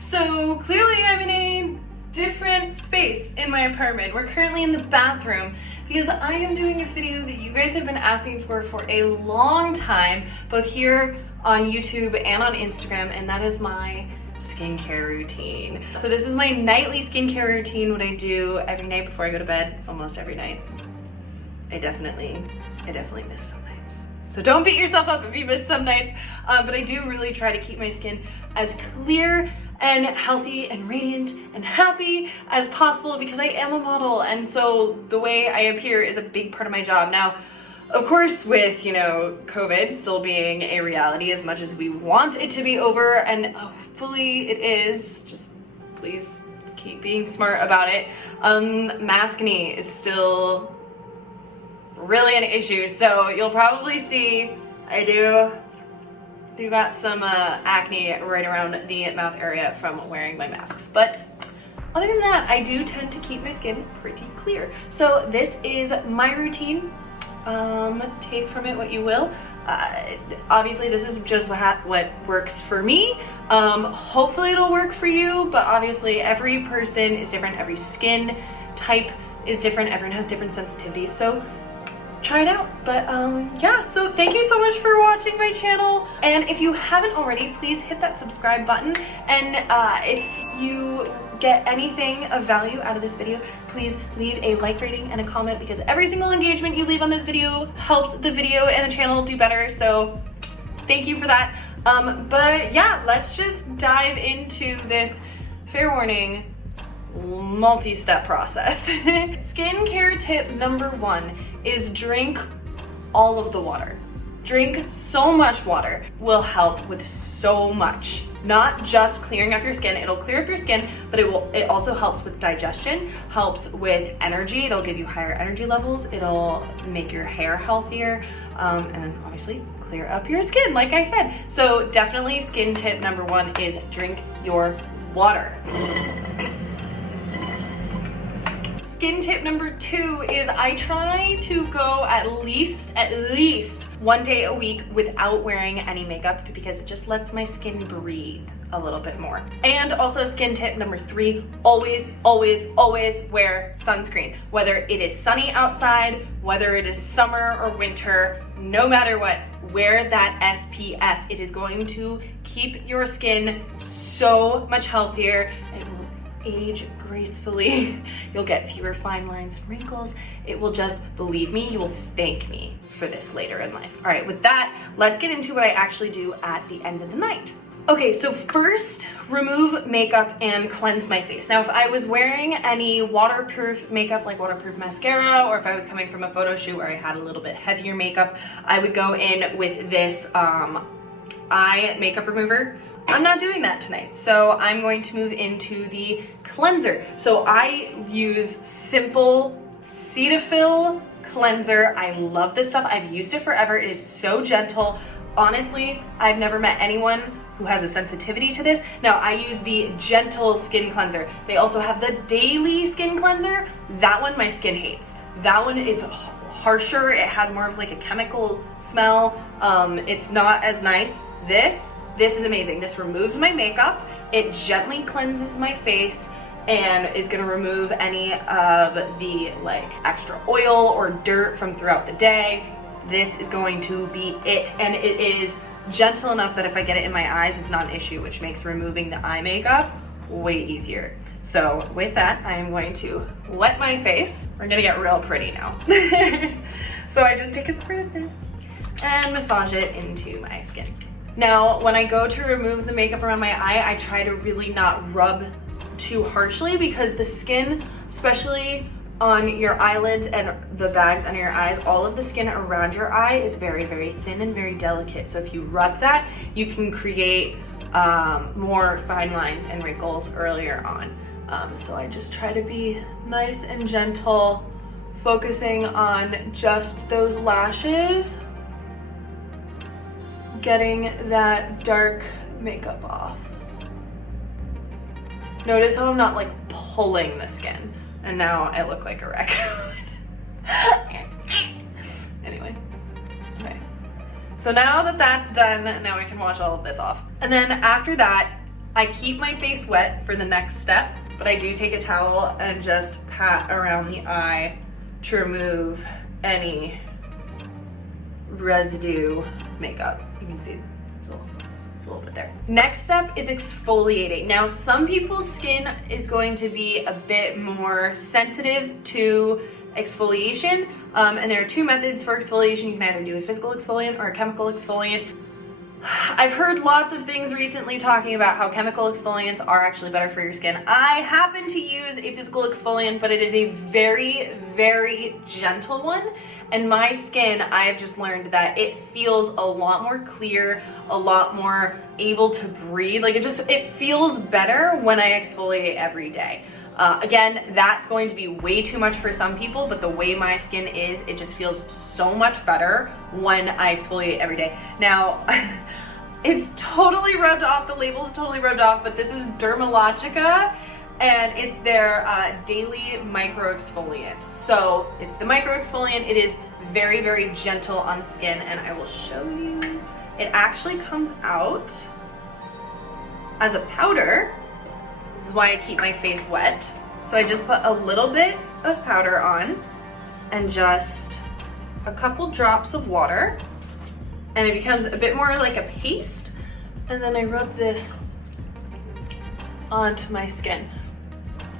So clearly I'm in a different space in my apartment. We're currently in the bathroom because I am doing a video that you guys have been asking for a long time, both here on YouTube and on Instagram, and that is my skincare routine. So this is my nightly skincare routine, what I do every night before I go to bed, almost every night. I definitely miss some nights. So don't beat yourself up if you miss some nights, but I do really try to keep my skin as clear and healthy and radiant and happy as possible because I am a model, and so the way I appear is a big part of my job. Now, of course, with, COVID still being a reality as much as we want it to be over, and hopefully it is, just please keep being smart about it, maskne is still really an issue. So you'll probably see I do got some acne right around the mouth area from wearing my masks. But other than that, I do tend to keep my skin pretty clear. So this is my routine. Take from it what you will. Obviously this is just what works for me. Hopefully it'll work for you, but obviously every person is different. Every skin type is different. Everyone has different sensitivities. So try it out. But yeah, so thank you so much for watching my channel, and if you haven't already, please hit that subscribe button, and if you get anything of value out of this video, please leave a like rating and a comment, because every single engagement you leave on this video helps the video and the channel do better. So thank you for that. But yeah, let's just dive into this, fair warning, multi-step process. Skincare tip number 1 is drink all of the water. Drink so much water will help with so much. Not just clearing up your skin, it'll clear up your skin, but it also helps with digestion, helps with energy, it'll give you higher energy levels, it'll make your hair healthier, and then obviously clear up your skin, like I said. So definitely skin tip number 1 is drink your water. Skin tip number 2 is I try to go at least 1 day a week without wearing any makeup, because it just lets my skin breathe a little bit more. And also skin tip number 3, always wear sunscreen. Whether it is sunny outside, whether it is summer or winter, no matter what, wear that SPF. It is going to keep your skin so much healthier. It will age gracefully. You'll get fewer fine lines and wrinkles. It will just, believe me, you will thank me for this later in life. All right, with that, let's get into what I actually do at the end of the night. Okay, so first, remove makeup and cleanse my face. Now, if I was wearing any waterproof makeup, like waterproof mascara, or if I was coming from a photo shoot where I had a little bit heavier makeup, I would go in with this eye makeup remover. I'm not doing that tonight, so I'm going to move into the cleanser. So I use simple Cetaphil cleanser. I love this stuff. I've used it forever. It is so gentle. Honestly, I've never met anyone who has a sensitivity to this. Now, I use the gentle skin cleanser. They also have the daily skin cleanser. That one my skin hates. That one is harsher. It has more of like a chemical smell. It's not as nice. This is amazing. This removes my makeup. It gently cleanses my face and is gonna remove any of the extra oil or dirt from throughout the day. This is going to be it. And it is gentle enough that if I get it in my eyes, it's not an issue, which makes removing the eye makeup way easier. So with that, I am going to wet my face. We're gonna get real pretty now. So I just take a spray of this and massage it into my skin. Now, when I go to remove the makeup around my eye, I try to really not rub too harshly, because the skin, especially on your eyelids and the bags under your eyes, all of the skin around your eye is very, very thin and very delicate. So if you rub that, you can create more fine lines and wrinkles earlier on. So I just try to be nice and gentle, focusing on just those lashes, getting that dark makeup off. Notice how I'm not pulling the skin, and now I look like a raccoon. Anyway, okay. So now that that's done, now we can wash all of this off. And then after that, I keep my face wet for the next step, but I do take a towel and just pat around the eye to remove any residue makeup. You can see it's a little bit there. Next step is exfoliating. Now, some people's skin is going to be a bit more sensitive to exfoliation, and there are two methods for exfoliation. You can either do a physical exfoliant or a chemical exfoliant. I've heard lots of things recently talking about how chemical exfoliants are actually better for your skin. I happen to use a physical exfoliant, but it is a very, very gentle one. And my skin, I have just learned that it feels a lot more clear, a lot more able to breathe. Like it feels better when I exfoliate every day. Again, that's going to be way too much for some people, but the way my skin is, it just feels so much better when I exfoliate every day. Now, it's totally rubbed off, the label's totally rubbed off, but this is Dermalogica, and it's their daily micro exfoliant. So it's the micro exfoliant. It is very, very gentle on skin, and I will show you. It actually comes out as a powder. This is why I keep my face wet. So I just put a little bit of powder on and just a couple drops of water, and it becomes a bit more like a paste. And then I rub this onto my skin.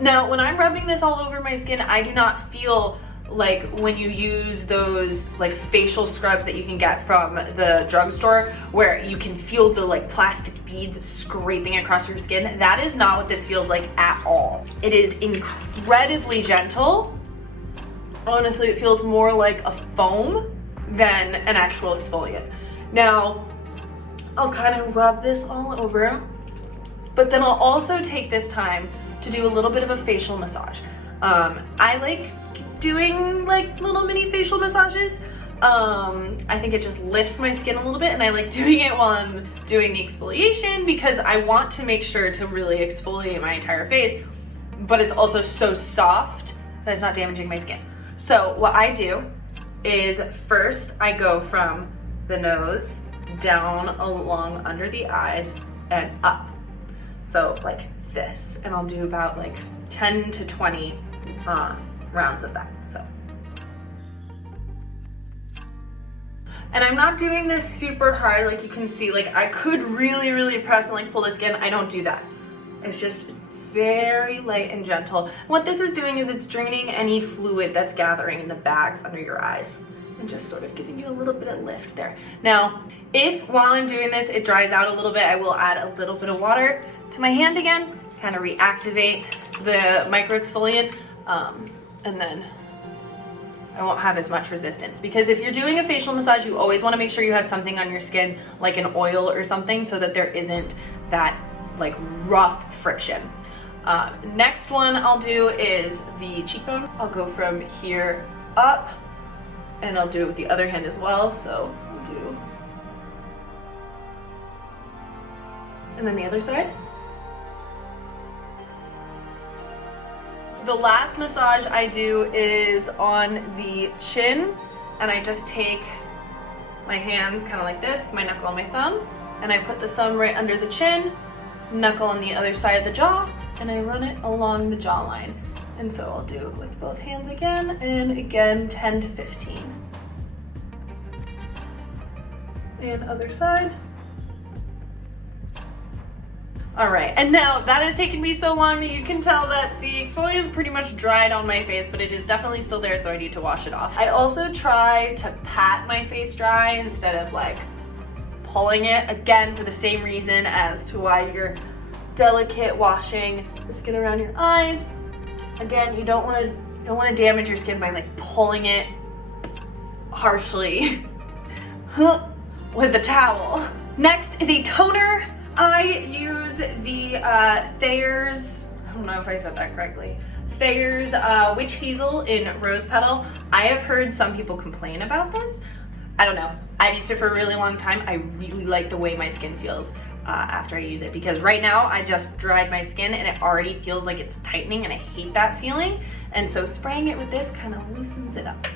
Now, when I'm rubbing this all over my skin, I do not feel like when you use those like facial scrubs that you can get from the drugstore where you can feel the like plastic beads scraping across your skin. That is not what this feels like at all. It is incredibly gentle. Honestly, it feels more like a foam than an actual exfoliant. Now, I'll kind of rub this all over, but then I'll also take this time to do a little bit of a facial massage. I like doing like little mini facial massages. I think it just lifts my skin a little bit, and I like doing it while I'm doing the exfoliation because I want to make sure to really exfoliate my entire face, but it's also so soft that it's not damaging my skin. So what I do is first I go from the nose down along under the eyes and up. So like this, and I'll do about like 10 to 20 rounds of that. So, and I'm not doing this super hard, like you can see, like I could really press and like pull the skin. I don't do that. It's just very light and gentle. What this is doing is it's draining any fluid that's gathering in the bags under your eyes and just sort of giving you a little bit of lift there. Now, if while I'm doing this it dries out a little bit, I will add a little bit of water to my hand again, kind of reactivate the micro exfoliant, and then I won't have as much resistance, because if you're doing a facial massage, you always want to make sure you have something on your skin like an oil or something so that there isn't that like rough friction. Next one I'll do is the cheekbone. I'll go from here up, and I'll do it with the other hand as well. So I'll do, and then the other side. The last massage I do is on the chin, and I just take my hands kind of like this, my knuckle on my thumb, and I put the thumb right under the chin, knuckle on the other side of the jaw, and I run it along the jawline. And so I'll do it with both hands again, and again 10 to 15. And other side. All right, and now that has taken me so long that you can tell that the exfoliant is pretty much dried on my face, but it is definitely still there, so I need to wash it off. I also try to pat my face dry instead of like pulling it, again for the same reason as to why you're delicate washing the skin around your eyes. Again, you don't want to damage your skin by like pulling it harshly with a towel. Next is a toner. I use the Thayer's, I don't know if I said that correctly, Thayer's Witch Hazel in Rose Petal. I have heard some people complain about this. I don't know. I've used it for a really long time. I really like the way my skin feels after I use it, because right now I just dried my skin and it already feels like it's tightening, and I hate that feeling. And so spraying it with this kind of loosens it up.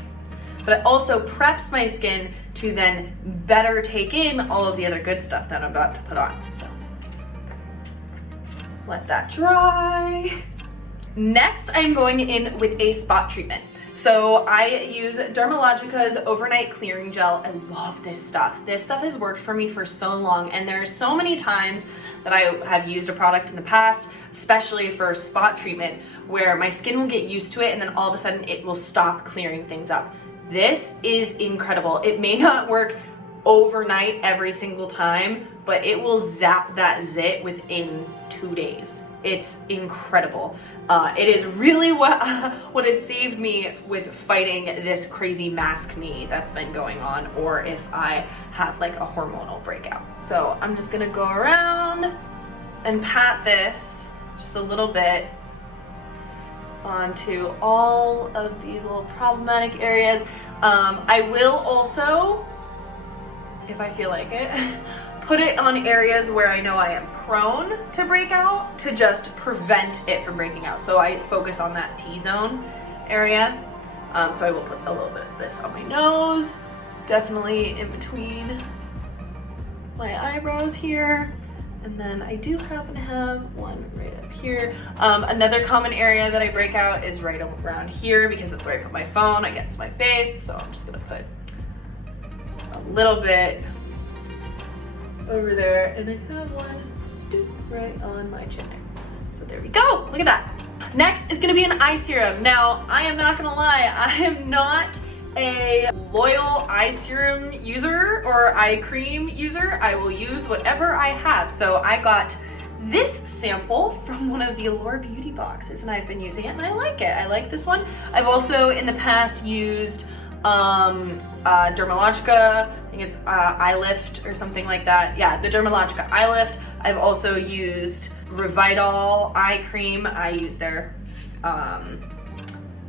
But it also preps my skin to then better take in all of the other good stuff that I'm about to put on. So let that dry. Next, I'm going in with a spot treatment. So I use Dermalogica's Overnight Clearing Gel. I love this stuff. This stuff has worked for me for so long, and there's so many times that I have used a product in the past, especially for spot treatment, where my skin will get used to it and then all of a sudden it will stop clearing things up. This is incredible. It may not work overnight every single time, but it will zap that zit within 2 days. It's incredible. It is really what has saved me with fighting this crazy mask knee that's been going on, or if I have like a hormonal breakout. So I'm just gonna go around and pat this just a little bit onto all of these little problematic areas. I will also, if I feel like it, put it on areas where I know I am prone to break out to just prevent it from breaking out. So I focus on that T-zone area. So I will put a little bit of this on my nose, definitely in between my eyebrows here. And then I do happen to have one right up here. Another common area that I break out is right around here because that's where I put my phone against my face. So I'm just gonna put a little bit over there, and I have one right on my chin there. So there we go, look at that. Next is gonna be an eye serum. Now, I am not gonna lie, I am not a loyal eye serum user or eye cream user. I will use whatever I have. So I got this sample from one of the Allure beauty boxes and I've been using it and I like it. I like this one. I've also in the past used Dermalogica, I think it's Eye Lift or something like that. Yeah, the Dermalogica Eye Lift. I've also used Revital eye cream. I use their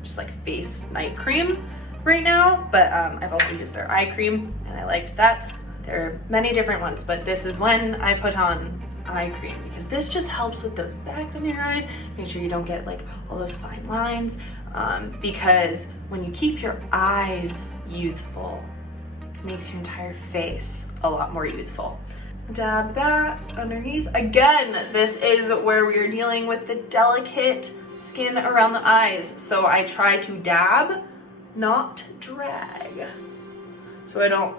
just like face night cream right now, but I've also used their eye cream and I liked that. There are many different ones, but this is when I put on eye cream because this just helps with those bags under your eyes. Make sure you don't get like all those fine lines, because when you keep your eyes youthful, it makes your entire face a lot more youthful. Dab that underneath. Again, this is where we are dealing with the delicate skin around the eyes. So I try to dab, not drag, so I don't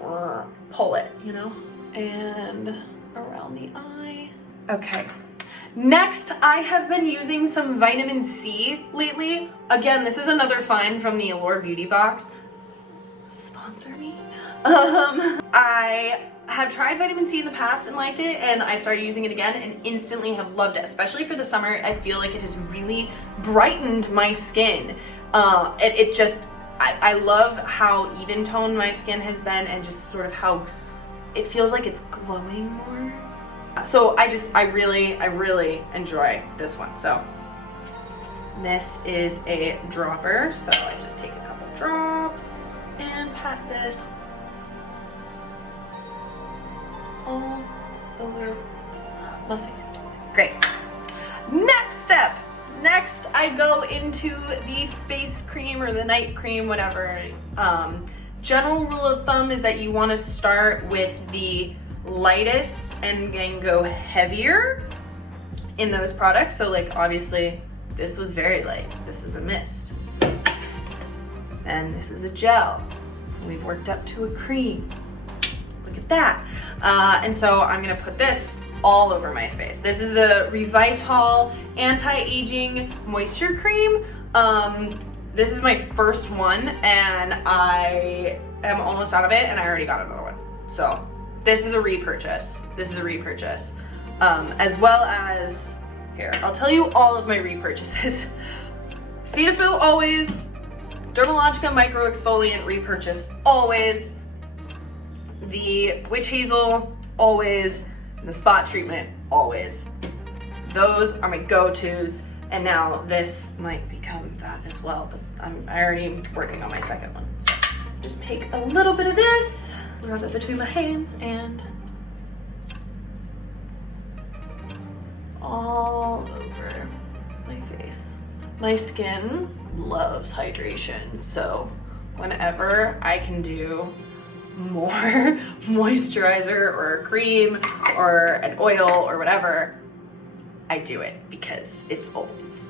pull it, you know? And around the eye. Okay. Next, I have been using some vitamin C lately. Again, this is another find from the Allure beauty box. Sponsor me. I have tried vitamin C in the past and liked it, and I started using it again and instantly have loved it, especially for the summer. I feel like it has really brightened my skin. I love how even toned my skin has been and just sort of how it feels like it's glowing more. So I really enjoy this one. So this is a dropper. So I just take a couple drops and pat this all over my face. Great. Next step. Next, I go into the face cream or the night cream, whatever. General rule of thumb is that you want to start with the lightest and then go heavier in those products. So like obviously this was very light. This is a mist. And this is a gel. We've worked up to a cream. Look at that. And so I'm gonna put this all over my face. This is the Revital Anti-Aging Moisture Cream. This is my first one and I am almost out of it and I already got another one. So this is a repurchase. This is a repurchase. As well as, here, I'll tell you all of my repurchases. Cetaphil always, Dermalogica Micro Exfoliant repurchase always, the Witch Hazel always, and the spot treatment always. Those are my go-tos, and now this might become that as well, but I'm already working on my second one. So just take a little bit of this, rub it between my hands, and all over my face. My skin loves hydration, so whenever I can do more moisturizer or a cream or an oil or whatever, I do it because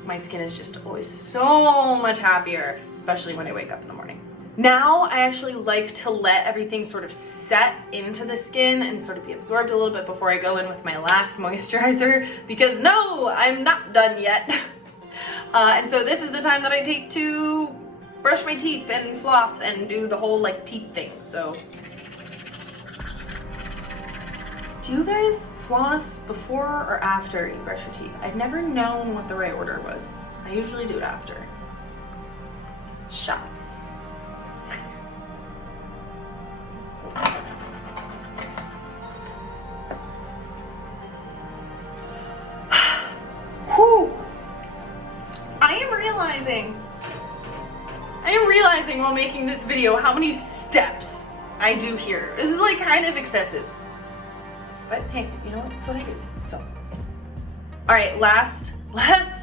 my skin is just always so much happier, especially when I wake up in the morning. Now I actually like to let everything sort of set into the skin and sort of be absorbed a little bit before I go in with my last moisturizer, because no, I'm not done yet. And so this is the time that I take to brush my teeth and floss and do the whole like teeth thing. So do you guys floss before or after you brush your teeth? I've never known what the right order was. I usually do it after. Shots. Whew. I am realizing while making this video how many steps I do here. This is like kind of excessive. But hey, you know what? It's what I do. So, all right, last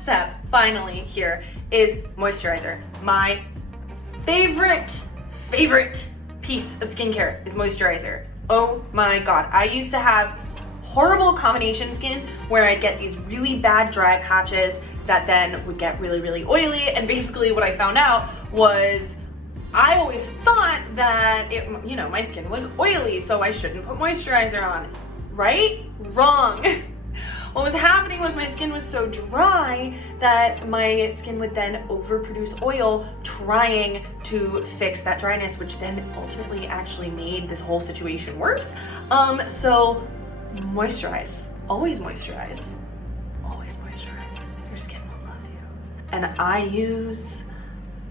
step finally here is moisturizer. My favorite piece of skincare is moisturizer. Oh my God. I used to have horrible combination skin where I'd get these really bad dry patches that then would get really, really oily. And basically what I found out was I always thought that my skin was oily, so I shouldn't put moisturizer on. Right? Wrong. What was happening was my skin was so dry that my skin would then overproduce oil trying to fix that dryness, which then ultimately actually made this whole situation worse. So moisturize. Always moisturize. Always moisturize. Your skin will love you. And I use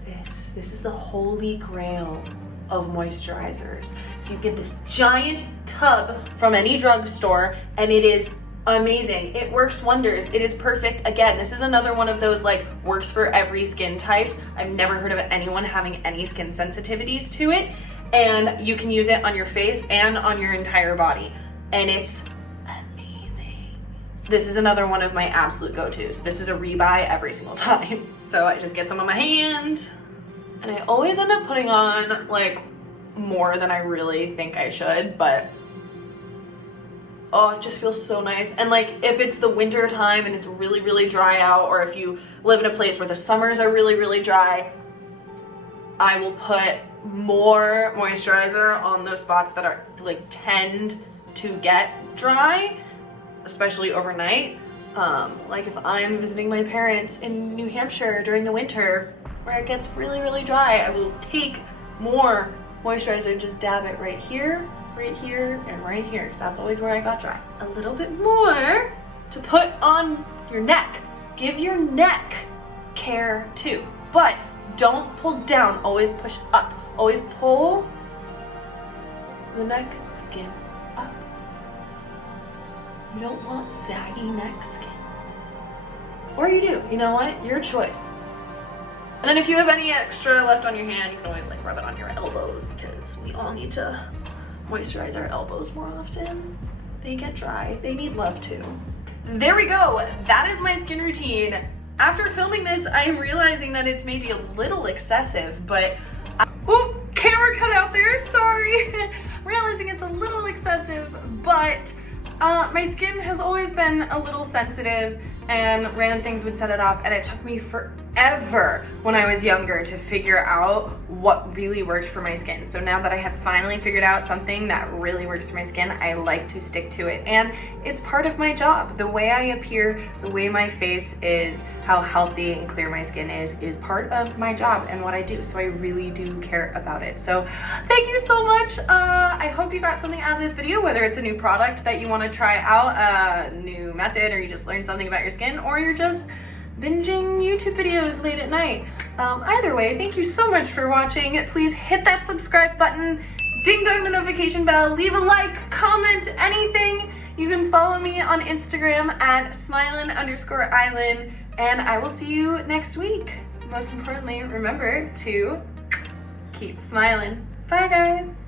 this. This is the holy grail of moisturizers. So you get this giant tub from any drugstore and it is amazing. It works wonders. It is perfect. Again, this is another one of those like works for every skin types. I've never heard of anyone having any skin sensitivities to it, and you can use it on your face and on your entire body, and it's amazing. This is another one of my absolute go-tos. This is a rebuy every single time. So I just get some on my hand, and I always end up putting on like more than I really think I should, but oh, it just feels so nice. And like if it's the winter time and it's really, really dry out, or if you live in a place where the summers are really, really dry, I will put more moisturizer on those spots that are like tend to get dry, especially overnight. Like if I'm visiting my parents in New Hampshire during the winter where it gets really, really dry, I will take more moisturizer and just dab it right here, and right here, because that's always where I got dry. A little bit more to put on your neck. Give your neck care too, but don't pull down, always push up. Always pull the neck skin up. You don't want saggy neck skin. Or you do, you know what? Your choice. And then if you have any extra left on your hand, you can always like rub it on your elbows, because we all need to moisturize our elbows more often. They get dry, they need love too. There we go, that is my skin routine. After filming this, I am realizing that it's maybe a little excessive, but ooh, camera cut out there, sorry. Realizing it's a little excessive, but my skin has always been a little sensitive and random things would set it off, and it took me forever when I was younger to figure out what really worked for my skin. So now that I have finally figured out something that really works for my skin, I like to stick to it, and it's part of my job. The way I appear, the way my face is, how healthy and clear my skin is part of my job and what I do, so I really do care about it. So thank you so much. I hope you got something out of this video, whether it's a new product that you want to try out, a new method, or you just learned something about your skin, or you're just binging YouTube videos late at night. Either way, thank you so much for watching. Please hit that subscribe button, ding dong the notification bell, leave a like, comment, anything. You can follow me on Instagram at Smilin_Aislinn, and I will see you next week. Most importantly, remember to keep smiling. Bye guys.